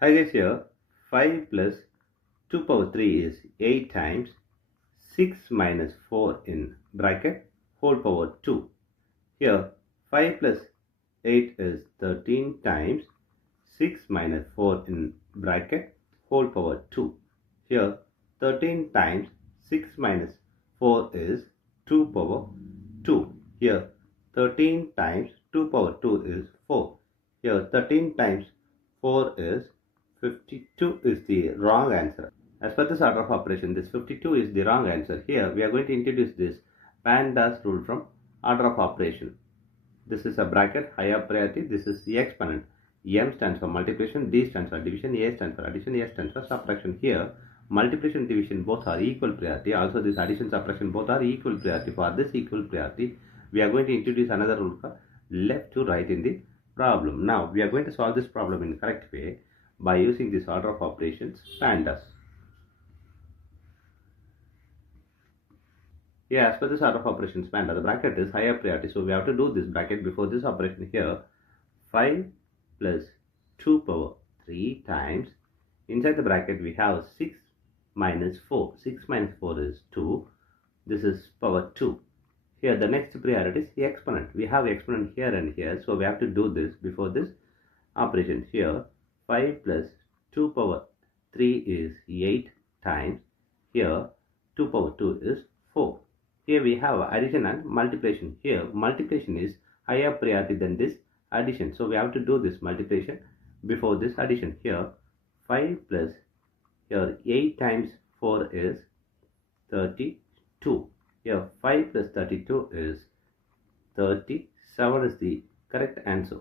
Hi guys, here 5 plus 2 power 3 is 8 times 6 minus 4 in bracket whole power 2. Here 5 plus 8 is 13 times 6 minus 4 in bracket whole power 2. Here 13 times 6 minus 4 is 2 power 2. Here 13 times 2 power 2 is 4. Here 13 times 4 is 52 is the wrong answer. As per this order of operation, this 52 is the wrong answer. Here we are going to introduce this PEMDAS rule from order of operation. This is a bracket, higher priority. This is the exponent. M stands for multiplication, D stands for division, A stands for addition, A stands for subtraction. Here, multiplication and division both are equal priority. Also, this addition, subtraction both are equal priority. For this equal priority, we are going to introduce another rule called left to right in the problem. Now, we are going to solve this problem in the correct way by using this order of operations PEMDAS. Yeah, as per this order of operations PEMDAS, the bracket is higher priority. So we have to do this bracket before this operation here. 5 plus 2 power 3 times, inside the bracket we have 6 minus 4. 6 minus 4 is 2. This is power 2. Here the next priority is the exponent. We have exponent here and here. So we have to do this before this operation. Here 5 plus 2 power 3 is 8 times. Here 2 power 2 is 4. Here we have addition and multiplication. Here multiplication is higher priority than this addition. So we have to do this multiplication before this addition. Here 5 plus here 8 times 4 is 32. Here 5 plus 32 is 37 is the correct answer.